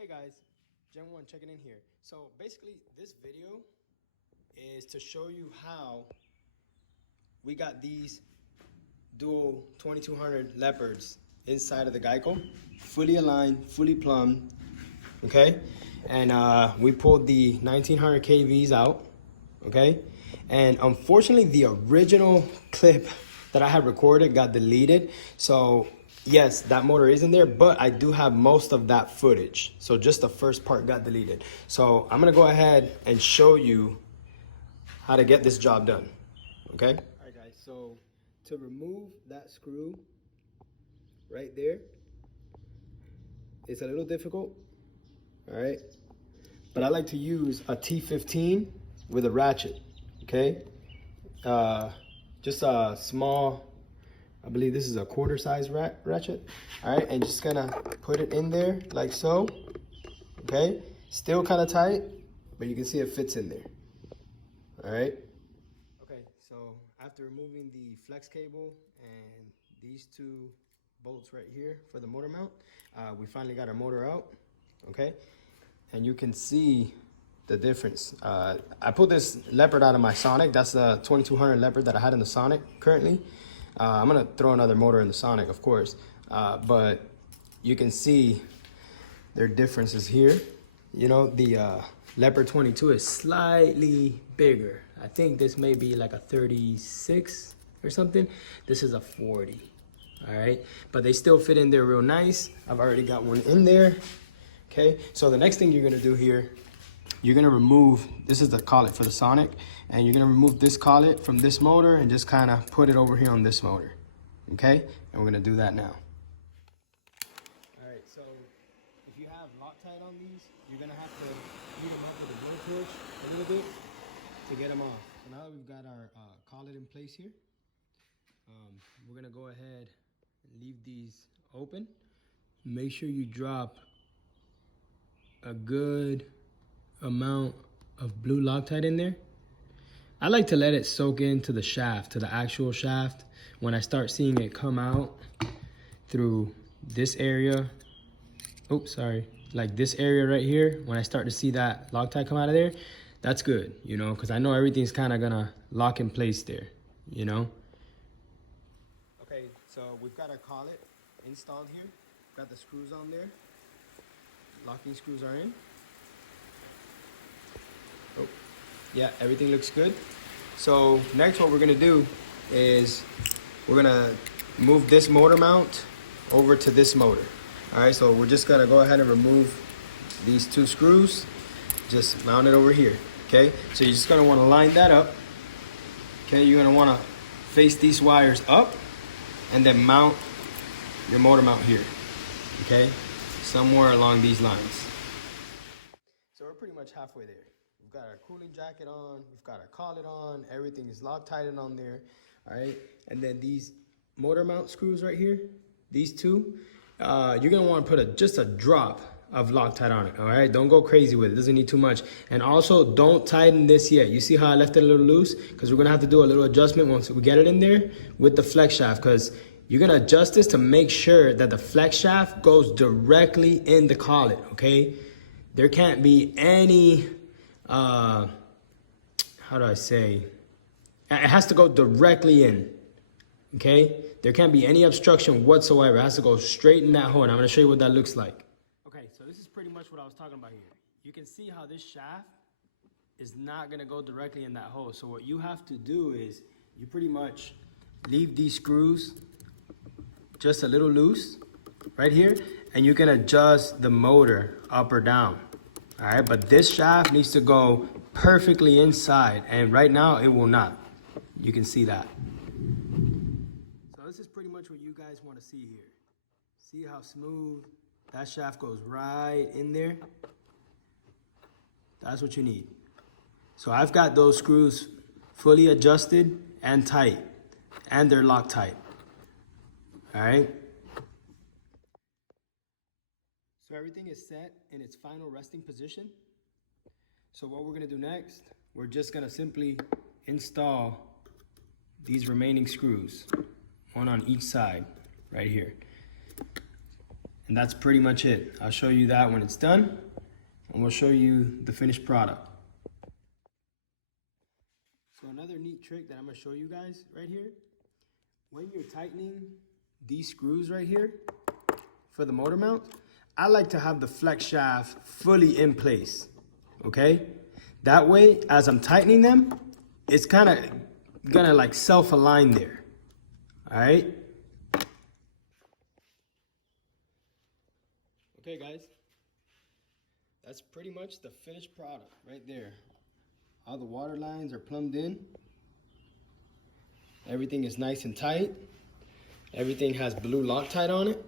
Hey guys, Gen 1 checking in here. So basically this video is to show you how we got these dual 2200 Leopards inside of the Geico, fully aligned, fully plumbed, okay? And we pulled the 1900 kVs out, okay? And unfortunately the original clip that I had recorded got deleted. So yes, that motor is in there, but I do have most of that footage. So just the first part got deleted. So I'm gonna go ahead and show you how to get this job done, okay? All right guys, so to remove that screw right there, it's a little difficult, all right? But I like to use a T15 with a ratchet, okay? Just a small, I believe this is a quarter size ratchet. All right, and just gonna put it in there like so, okay? Still kind of tight, but you can see it fits in there, all right? Okay, so after removing the flex cable and these two bolts right here for the motor mount, we finally got our motor out, okay? And you can see the difference. I pulled this Leopard out of my Sonic. That's the 2200 Leopard that I had in the Sonic currently. I'm gonna throw another motor in the Sonic, of course, but you can see their differences here. You know, the Leopard 22 is slightly bigger. I think this may be like a 36 or something. This is a 40, all right? But they still fit in there real nice. I've already got one in there. Okay, so the next thing you're gonna do here, you're gonna remove, this is the collet for the Sonic, and you're gonna remove this collet from this motor and just kind of put it over here on this motor, okay? And we're gonna do that now. All right, so if you have Loctite on these, you're gonna have to heat them up with a blowtorch a little bit to get them off. So now that we've got our collet in place here, we're gonna go ahead and leave these open. Make sure you drop a good amount of blue Loctite in there. I like to let it soak into the shaft, to the actual shaft. When I start seeing it come out through this area, oops, sorry, like this area right here, when I start to see that Loctite come out of there, that's good, you know, because I know everything's kind of gonna lock in place there, you know. Okay, so we've got our collet installed here. Got the screws on there. Locking screws are in. Oh, yeah, everything looks good. So next what we're gonna do is we're gonna move this motor mount over to this motor. All right, so we're just gonna go ahead and remove these two screws, just mount it over here, okay? So you're just gonna wanna line that up, okay? You're gonna wanna face these wires up and then mount your motor mount here, okay? Somewhere along these lines. So we're pretty much halfway there. We've got our cooling jacket on, we've got our collet on, everything is Loctited on there, all right? And then these motor mount screws right here, these two, you're gonna wanna put just a drop of Loctite on it, all right? Don't go crazy with it, doesn't need too much. And also don't tighten this yet. You see how I left it a little loose? Because we're gonna have to do a little adjustment once we get it in there with the flex shaft, because you're gonna adjust this to make sure that the flex shaft goes directly in the collet, okay? There can't be any, how do I say? It has to go directly in, okay? There can't be any obstruction whatsoever. It has to go straight in that hole, and I'm gonna show you what that looks like. Okay, so this is pretty much what I was talking about here. You can see how this shaft is not gonna go directly in that hole. So what you have to do is you pretty much leave these screws just a little loose right here, and you can adjust the motor up or down. All right, but this shaft needs to go perfectly inside, and right now it will not. You can see that. So this is pretty much what you guys want to see here. See how smooth that shaft goes right in there? That's what you need. So I've got those screws fully adjusted and tight, and they're Loctite. All right. So everything is set in its final resting position. So what we're gonna do next, we're just gonna simply install these remaining screws, one on each side, right here. And that's pretty much it. I'll show you that when it's done, and we'll show you the finished product. So another neat trick that I'm gonna show you guys right here, when you're tightening these screws right here for the motor mount, I like to have the flex shaft fully in place, okay? That way, as I'm tightening them, it's kind of gonna like self-align there, all right? Okay guys, that's pretty much the finished product right there. All the water lines are plumbed in. Everything is nice and tight. Everything has blue Loctite on it.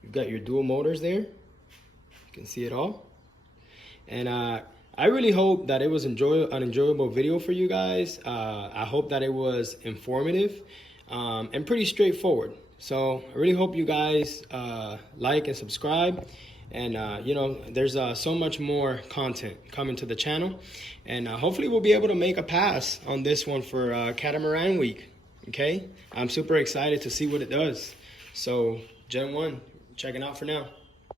You've got your dual motors there. You can see it all. And I really hope that it was an enjoyable video for you guys. I hope that it was informative and pretty straightforward. So I really hope you guys like and subscribe. And you know, there's so much more content coming to the channel. And hopefully we'll be able to make a pass on this one for Catamaran Week. Okay, I'm super excited to see what it does. So Gen 1, checking out for now.